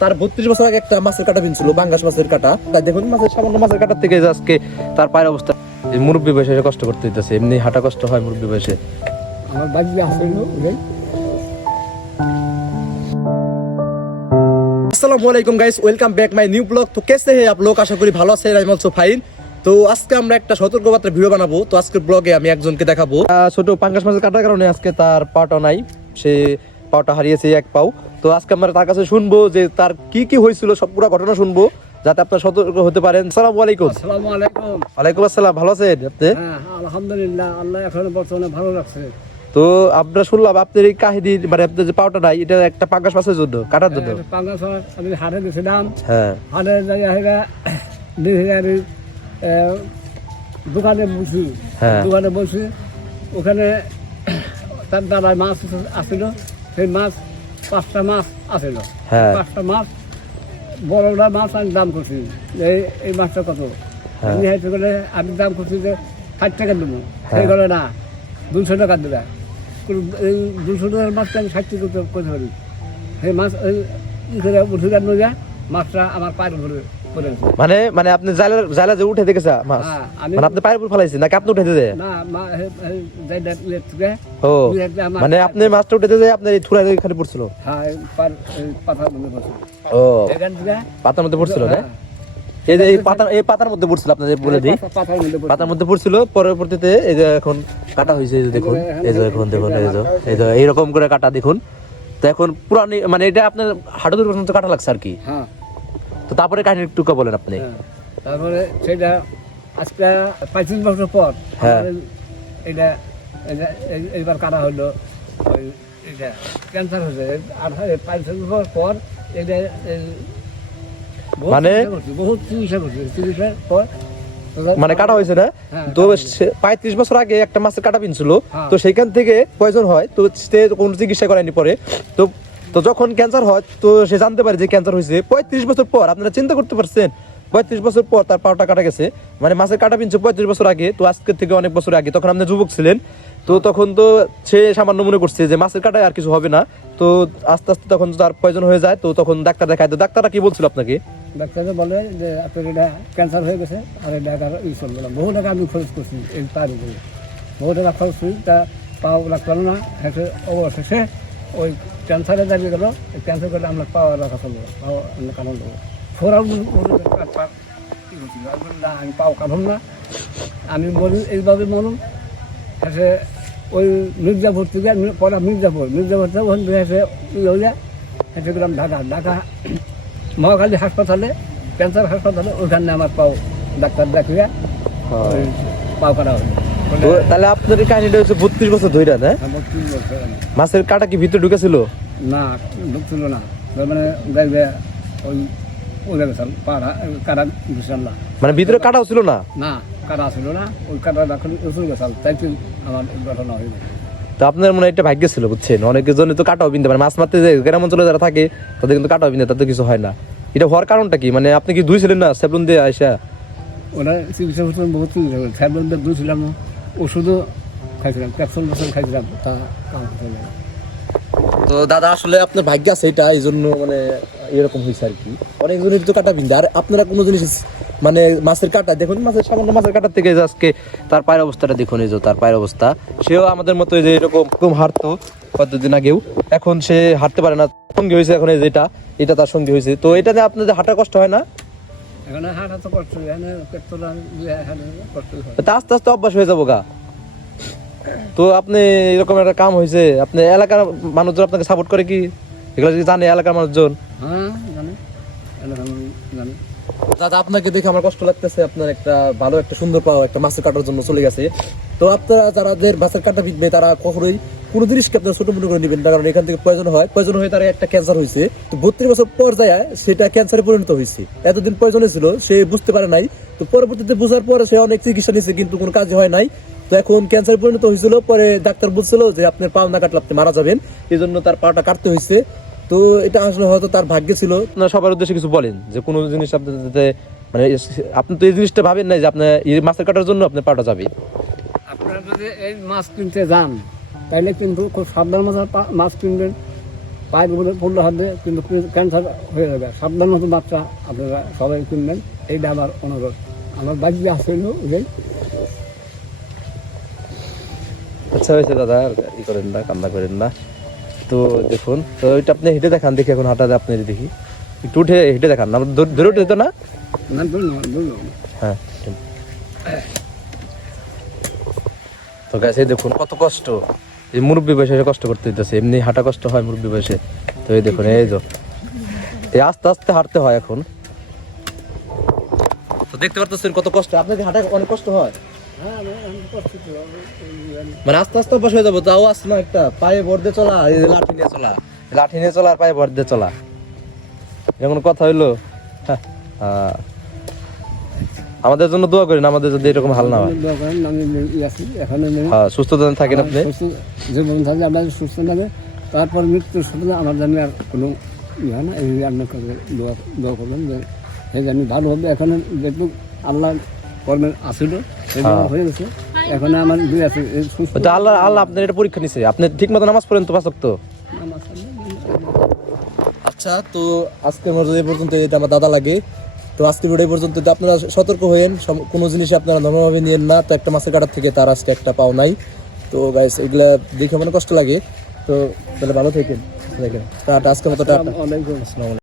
তার 32 বছর আগে একটা মাছের কাটা কিনছিল, বাঙ্গাস মাছের কাটা। তাই দেখুন মাছের সামান্য মাছের কাটার থেকে আজকে তার পায়ের অবস্থা। এই মুরব্বী বয়সে কষ্ট করতে হইতেছে, এমনি হাঁটা কষ্ট হয় মুরব্বী বয়সে। আমার বাড়ি আসেন আসসালামু আলাইকুম guys, welcome back my new blog. तो कैसे हैं आप लोग? আশা করি ভালো আছেন। আমি অলসো ফাইন। তো আজকে আমরা একটা সতর্কবার্তা ভিডিও বানাবো। তো আজকের ব্লগে আমি একজনকে দেখাবো, ছোট পাঙ্গাস মাছের কাটার কারণে আজকে তার পাটা নাই, সে পাটা হারিয়েছে এক পাও। তো আজকে আমরা তার কাছে শুনবো যে তার কি কি হয়েছিল, সব পুরো ঘটনা শুনবো, যাতে আপনারা সতর্ক হতে পারেন। আসসালামু আলাইকুম। আসসালামু আলাইকুম। ওয়ালাইকুম আসসালাম। ভালো আছেন আপনি? হ্যাঁ আলহামদুলিল্লাহ, আল্লাহ এখন বর্তমানে ভালো রাখছে। তো আমরা শুনলাম আপনার এই কাহিনী, মানে আপনার যে পাওটা নাই, এটা একটা পাঙ্গাস মাছের জন্য, কাটার জন্য। পাঙ্গাস মাছ আমি হাটে গেছিলাম। হ্যাঁ, হাটে জায়গা দোকানে বসি। হ্যাঁ। দোকানে বসি, ওখানে তার দাদার মাছ আসছিল। সেই মাছ 5টা মাছ আসছিল। হ্যাঁ। 5টা মাছ বড়টা মাছ আমি দাম করছি, এই মাছটা কত। হ্যাঁ। আমি হাইতে গেলে আমি দাম করছি যে 60 টাকা দেবো। হ্যাঁ। সেই গেলে না 200 টাকা দেবে। এই 200 টাকার মাছটা আমি 60 টাকা করতে পারি। সেই মাছ ই করে উঠে যান নয়, মাছটা আমার পায়ের উপরে পড়ে গেছে। মানে আপনি জালা যে উঠে দেখেছে মাছ, হ্যাঁ, মানে আপনি পায়ের উপর ফেলাইছেন নাকি আপনি উঠে দিতে? না থেকে ও, মানে আপনি মাছটা উঠে দিতে আপনার এই থুড়া ওইখানে পড়ছিল? হ্যাঁ, পাতার মধ্যে পড়ছে। ও, এখান থেকে পাতার মধ্যে পড়ছিল না? হ্যাঁ। এই যে এই পাতার মধ্যে পড়ছিল, আপনাদের বলে দিই, পাতার মধ্যে পড়ছে। পাতার মধ্যে পড়ছিল। পরবর্তীতে এই যে এখন কাটা হয়েছে, এই যে দেখুন, এই যে এখন দেখুন, এই যে এইরকম করে কাটা দেখুন। তো এখন পুরানি, মানে এটা আপনার হাঁটুর পর্যন্ত কাটা লাগছে আর কি। হ্যাঁ। তো তারপরে কাহিনী একটু বলেন আপনি। হ্যাঁ, তারপরে সেটা আজকে 35 বছর পর হ্যাঁ। আমার এটা এইবার কাটা হলো। ওই এটা ক্যান্সার হয়েছে। আর 35 বছর পর এটা মানে বহুত চিকিৎসা করছে। চিকিৎসার পর মানে কাটা হয়েছে না? হ্যাঁ, তো 35 বছর আগে একটা মাছের কাটা পিনছিল। হ্যাঁ। তো সেখান থেকে পয়জন হয়, তো সে কোনো চিকিৎসা করায়নি পরে। তো তো যখন ক্যান্সার হয়, তো সে জানতে পারে যে ক্যান্সার হয়েছে 35 বছর পর। আপনারা চিন্তা করতে পারছেন, 35 বছর পর তার পাওটা কাটা গেছে। মানে মাছের কাটা পিনছে 35 বছর আগে, তো আজকের থেকে অনেক বছর আগে, তখন আপনি যুবক ছিলেন। তো তখন তো সে সামান্য মনে করছে যে মাছের কাটায় আর কিছু হবে না। তো আস্তে আস্তে তখন তার প্রয়োজন হয়ে যায়, তো তখন ডাক্তার দেখায়। তো ডাক্তাররা কি বলছিল আপনাকে? ডাক্তারে বলে যে আপনার এটা ক্যান্সার হয়ে গেছে, আর এটা ই চলবে না। বহু টাকা আমি খরচ করছি এই তার উপরে, বহু টাকা খরচ করি, তা পাওয়া রাখতে পারলো না। হেঁটে অবশেষে ওই ক্যান্সারে দাঁড়িয়ে গেলো। ক্যান্সার করলে আমরা পাওয়া রাখা চলবো, পাওয়া আমরা কারণ দেবো। ফোরাল না, আমি পাও কারণ না, আমি মরুন এইভাবে মরুন। হেসে ওই মির্জাপুর থেকে পড়া মির্জাপুর থেকে ওখান থেকে হেসে হইলে হেঁটে গেলাম ঢাকা মহাখালী হাসপাতালে, ক্যান্সার হাসপাতালে। ওখানে আমার পাও ডাক্তার দেখিয়ে ওই পাও কাটা হলো। তো তাহলে আপনার এই কাহিনীটা হচ্ছে 32 বছর ধরে না? আমার 3 বছর। মাছের কাটা কি ভিতরে ঢুকেছিল? না, ঢুকছিল না। মানে দেখবে ওই ওই গেছিলাম পাড়া কাটা বুঝলাম না। মানে ভিতরে কাটাও ছিল না? না, কাটা ছিল না। ওই কাটা এখন উঁচু গেছাল, তাই তো আমার ঘটনা হয়ে গেছে। তো আপনার মনে হয় এটা ভাগ্য ছিল, বুঝছেন? অনেকের জন্য তো কাটাও বিনতে পারে, মাছ মারতে যে গ্রাম অঞ্চলে যারা থাকে তাদের কিন্তু কাটাও বিনতে, তাদের কিছু হয় না। এটা হওয়ার কারণটা কি? মানে আপনি কি ধুইছিলেন না সেবলুন দিয়ে আইসা? ওরা চিকিৎসা করছিলাম, বহুত চিকিৎসা করি। স্যারবন্ধে দুছিলাম, ওষুধও খাইছিলাম, ক্যাপসুল খাইছিলাম, তা কাম হতো না। তো দাদা আসলে আপনার ভাগ্য আছে এটা, এই জন্য মানে এরকম হয়েছে আর কি। অনেকজনের তো কাটা বিনতে, আর আপনারা কোনো জিনিস মানে মাছের কাটা দেখুন, মাছের সামান্য মাছের কাটার থেকে আজকে তার পায়ের অবস্থাটা দেখুন, এই যে তার পায়ের অবস্থা। সেও আমাদের মতো যে এরকম হাঁটতো কতদিন আগেও, এখন সে হাঁটতে পারে না। সঙ্গী হয়েছে এখন এই যেটা, এটা তার সঙ্গী হয়েছে। তো এটা নিয়ে আপনাদের হাঁটার কষ্ট হয় না? এখানে হাঁটা তো কষ্ট, এখানে পেট্রোল কষ্ট হয়। তা আস্তে আস্তে অভ্যাস হয়ে যাবো গা। তো আপনি এরকম একটা কাম হয়েছে, আপনি এলাকার মানুষজন আপনাকে সাপোর্ট করে কি? এগুলো কি জানে এলাকার মানুষজন? হ্যাঁ জানে, জানে। দাদা আপনাকে দেখে আমার কষ্ট লাগতেছে, আপনার একটা ভালো একটা সুন্দর পাওয়া একটা মাছের কাটার জন্য চলে গেছে। তো আপনারা যাদের মাছের কাটা বিকবে তারা কখনোই কোনো জিনিসকে আপনারা ছোট মোটো করে নেবেন না, কারণ এখান থেকে প্রয়োজন হয় তার একটা ক্যান্সার হয়েছে। তো 32 বছর পর যায় সেটা ক্যান্সারে পরিণত হয়েছে। এতদিন প্রয়োজনে ছিল, সে বুঝতে পারে নাই। তো পরবর্তীতে বোঝার পরে সে অনেক চিকিৎসা নিয়েছে, কিন্তু কোনো কাজ হয় নাই। তো এখন ক্যান্সার পরিণত হয়েছিল, পরে ডাক্তার বলছিল যে আপনার পাও না কাটলে আপনি মারা যাবেন, এই জন্য তার পাটা কাটতে হয়েছে। তো এটা আসলে হয়তো তার ভাগ্য ছিল। আপনার সবার উদ্দেশ্যে কিছু বলেন যে কোনো জিনিস আপনাদের, মানে আপনি তো এই জিনিসটা ভাবেন নাই যে আপনার এই মাছের কাটার জন্য আপনার পাটা যাবে। আপনারা যদি এই মাছ কিনতে যান তাহলে কিন্তু খুব সাবধান মাছ কিনবেন। পায়ের উপরে পড়লে হবে কিন্তু ক্যান্সার হয়ে যাবে। সাবধান মতো বাচ্চা আপনারা সবাই কিনবেন, এইটা আমার অনুরোধ। আমার বাড়িতে আসছিল যে আচ্ছা হয়েছে দাদা, আর ই করেন না, কান্না করেন না। তো দেখুন, তো ওইটা আপনি হেঁটে দেখান দেখি, এখন হাঁটাতে আপনি দেখি একটু উঠে হেঁটে দেখান, আমরা ধরে উঠে যেত না। না বলুন হ্যাঁ, তো গাছ এই দেখুন কত কষ্ট, এই মুরব্বী বয়সে এসে কষ্ট করতে দিতেছে, এমনি হাঁটা কষ্ট হয় মুরব্বী বয়সে। তো এই দেখুন, এই তো এই আস্তে আস্তে হাঁটতে হয় এখন। তো দেখতে পারতেছেন কত কষ্ট, আপনাকে হাঁটা অনেক কষ্ট হয়, হ্যাঁ মানে আস্তে আস্তে অভ্যাস হয়ে যাবো। তাও আসছে না একটা পায়ে ভর দিয়ে চলা, এই যে লাঠি নিয়ে চলা, লাঠি নিয়ে চলা আর পায়ে ভর দিয়ে চলা, যেমন কথা হইলো। হ্যাঁ, আমাদের জন্য দোয়া করেন, আমাদের যদি এরকম হাল না হয়। আমি আছি এখানে হ্যাঁ, সুস্থতা থাকেন আপনি। জীবন থাকলে আপনার সুস্থ থাকে, তারপর মৃত্যুর সাথে আমার জানি আর কোনো ইয়ে না। এই আপনার কাছে দোয়া করবেন যে সেই জানি ভালো হবে। এখানে যেটুকু আল্লাহ কর্মের আসিল সেগুলো হয়ে গেছে, এখন আমার দুই আছে সুস্থ। তো আল্লাহ আল্লাহ আপনার এটা পরীক্ষা নিছে, আপনি ঠিক মতো নামাজ পড়েন তো 5 ওয়াক্ত। আচ্ছা, তো আজকে আমার এই পর্যন্ত, এটা আমার দাদা লাগে। তো আজকে ভিডিও পর্যন্ত, তো আপনারা সতর্ক হয়েন, কোনো জিনিস আপনারা নরমভাবে নিয়েন না। তো একটা মাছের কাটার থেকে তার আজকে একটা পাও নাই। তো গাইস এগুলা দেখে মানে কষ্ট লাগে। তো তাহলে ভালো থাকেন, দেখেন টাটা, আজকের মতো টাটা। অনেক আসসালামু আলাইকুম।